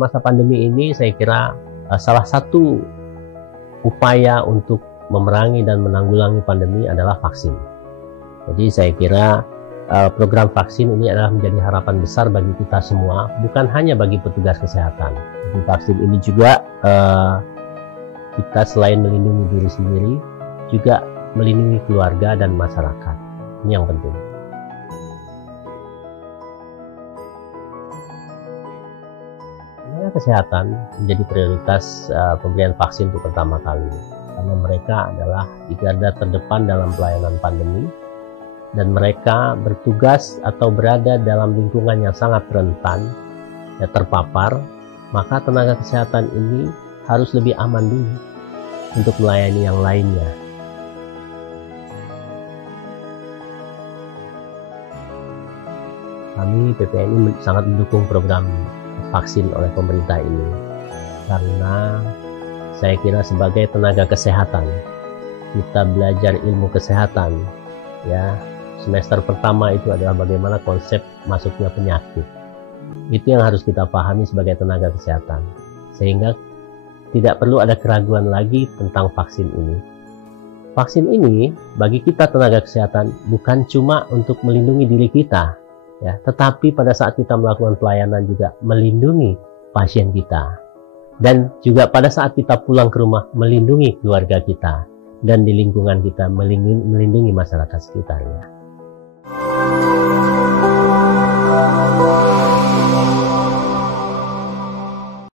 masa pandemi ini saya kira salah satu upaya untuk memerangi dan menanggulangi pandemi adalah vaksin. Jadi saya kira program vaksin ini adalah menjadi harapan besar bagi kita semua, bukan hanya bagi petugas kesehatan. Jadi vaksin ini juga kita selain melindungi diri sendiri, juga melindungi keluarga dan masyarakat. Ini yang penting. Tenaga kesehatan menjadi prioritas pemberian vaksin untuk pertama kali, karena mereka adalah di garda terdepan dalam pelayanan pandemi, dan mereka bertugas atau berada dalam lingkungan yang sangat rentan terpapar. Maka tenaga kesehatan ini harus lebih aman dulu untuk melayani yang lainnya. Kami PPNI sangat mendukung program vaksin oleh pemerintah ini, karena saya kira sebagai tenaga kesehatan kita belajar ilmu kesehatan, ya. Semester pertama itu adalah bagaimana konsep masuknya penyakit. Itu yang harus kita pahami sebagai tenaga kesehatan, sehingga tidak perlu ada keraguan lagi tentang vaksin ini. Vaksin ini bagi kita tenaga kesehatan bukan cuma untuk melindungi diri kita, ya, tetapi pada saat kita melakukan pelayanan juga melindungi pasien kita, dan juga pada saat kita pulang ke rumah melindungi keluarga kita, dan di lingkungan kita melindungi masyarakat sekitarnya.